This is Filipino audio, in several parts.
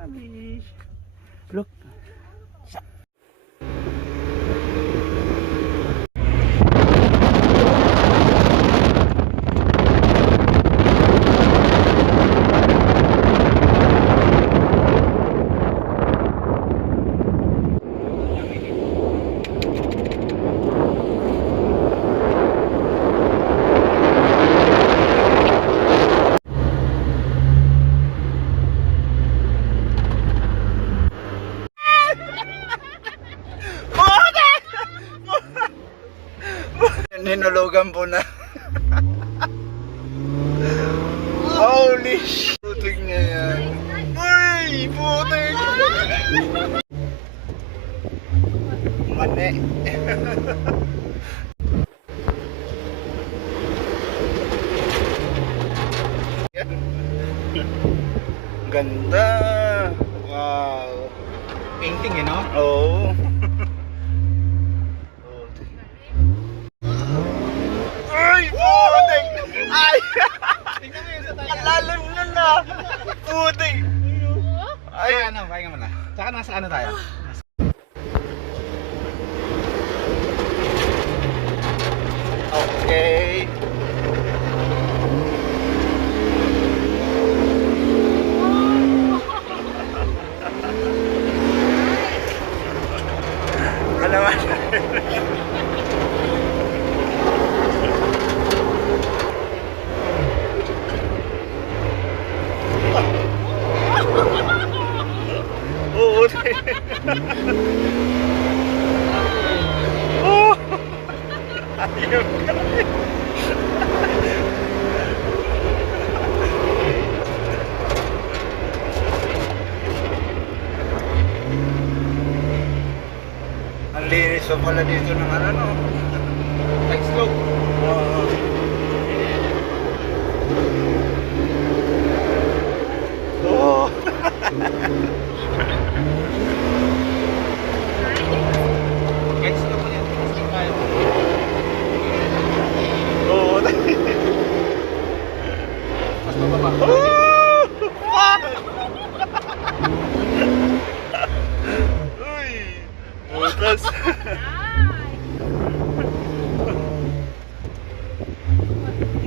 Rubbish. Look. Hinulugan po na. Holy shit. Putik niya yan. Uy! Putik! Mane. Ganda. Wow. Painting, no? Oo. Ay! Putik! Ay! Tingnan mo yun sa tayo. Ang lalim nun na! Putik! Ay! Ay, ano, pahinga mo na. Tsaka nasa ano tayo? Okay. Ano naman? Oo. Oh! Ayaw ka rin. Ang linis pa pala dito ng ano, no? Like slope. Oo. Oh! Like slope ulit. Slope tayo. Oo. Mas mababa. Oh! Fuck! Uy! Butas.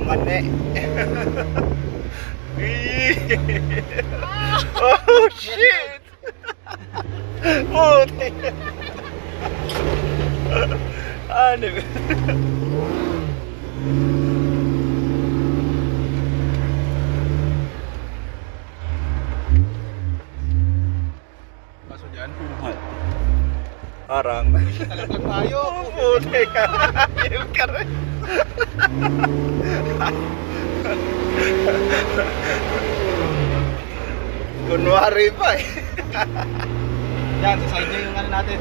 Mane. Oh shit! Putik! Ano ba? Kaso dyan. Parang. Talaglag tayo. Putik! Ayaw ka rin. Kunwari pa eh. Yan, sa side niya yung ano natin.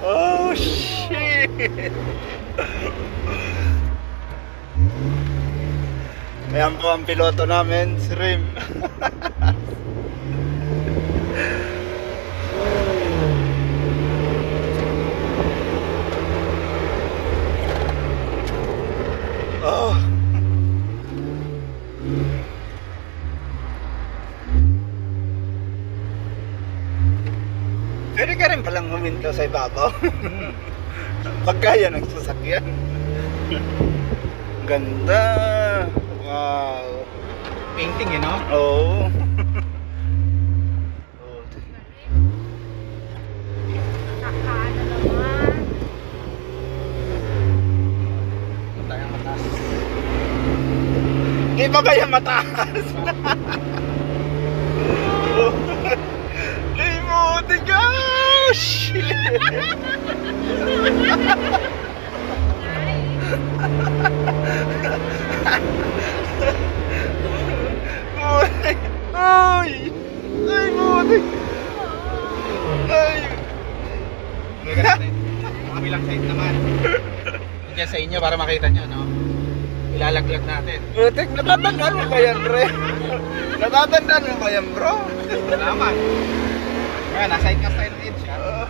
Oh shit! Ayan po ang piloto namin, si Rim. Oh. Pwede ka rin palang huminto sa ibabaw. Pagkaya ng sasakyan. Ganda. Wow. Painting, no? Oo. Kakaano naman. Ito tayong mataas. Di ba kaya mataas? Ay mo, tiga! Shit! Ay! Ay mo, tiga! Ay! Teka natin. Kabilang side naman. Diyan sa inyo para makita nyo, no? Ilalaglag natin. Butik, natatandaan mo ba yan, Re? Natatandaan mo ba yan, bro? Salamat. Kaya, nasa ikas tayo ng edge, ha?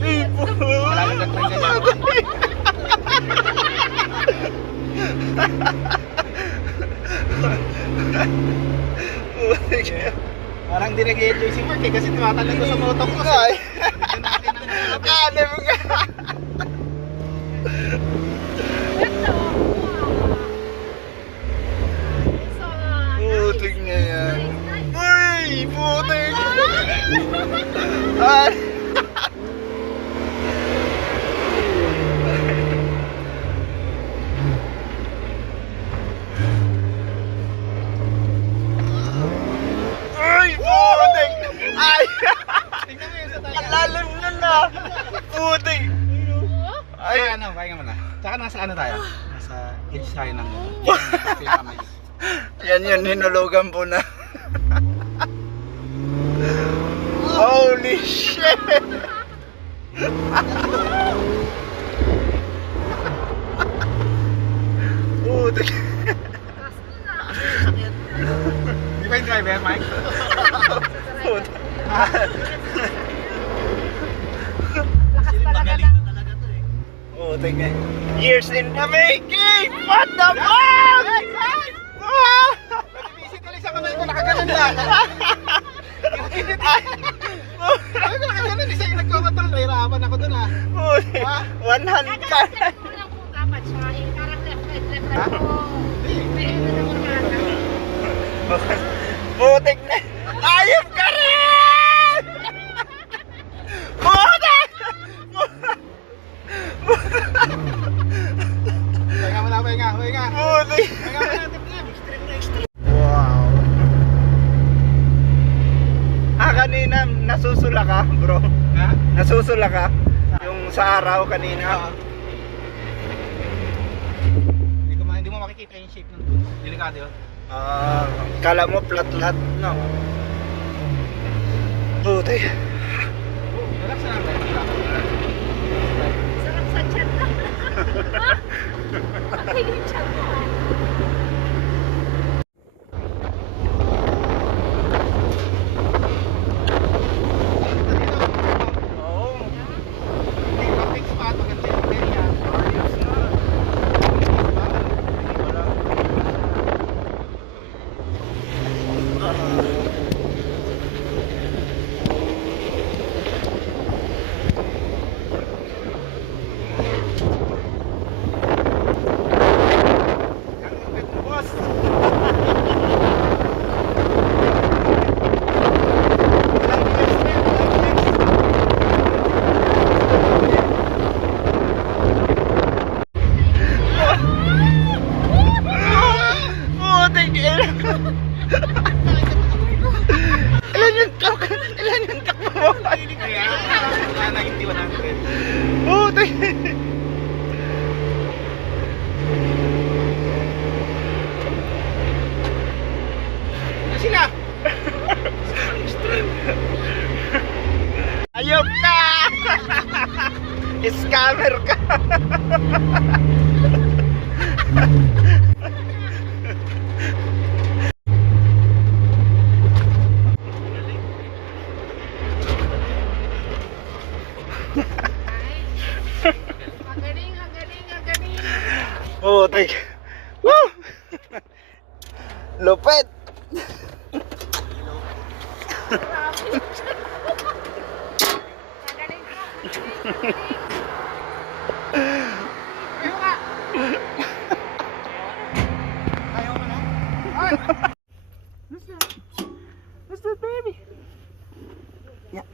Ipo! Malalaglag tayo dyan. Putik. Parang di nag-enjoy si Mark eh, kasi tumatalon ko sa motocross eh. Ay. Bigyan natin ng sabi. Ano mo ka? Ito. Putik niya yan. Uy! Putik! Ay! Uy! Putik! Ay! Tingnan mo yun sa tayo. Ang lalim nun na! Putik! Ay, Ay! ano, pahinga mo na. Tsaka nasa ano tayo? Nasa edge tayo ng yung kamay. Yan yun, hinulugan po na. Holy shit! Putik! Di ba yung driver, Mike? Putik! Lakas talaga ng... Putik na. Years in the making! What the fuck? Ah! Nag-visit ulit sa kamay ko, nakaganon lang. Sabi ko nakaganon, isa yung nagkocontrol, nahirapan ako dun ah. Putik! Ha? 100 ka! Walang kung dapat siya. Eh, parang left. Ha? May ano naman kaya. Putik na! Ayop ka rin! Putik! Pahinga mo na, pahinga. Putik! Pahinga mo na, tip-tip. Wow! Kanina nasusula ka, bro. Ha? Nasusula ka? Yung sa araw kanina. Hindi mo makikita yung shape ng dulo. Delikado yun. Kala mo flat-flat, no? Putik. Relax na lang tayo. Sarap sa chat lang. Okay yung chat mo. Oo. Hindi, mapix pa ito. Ganda yung kanya. Ayos na. Wala. Ang lupit mo, boss. Putik! Ilan yung takbo mo? Kaya, na hindi 100. Putik! Na sila! Ayop ka! Scammer ka! Magaling. Putik! Woo! Lupit! Magaling ka. Ayaw mo na? What's that, baby? Yeah.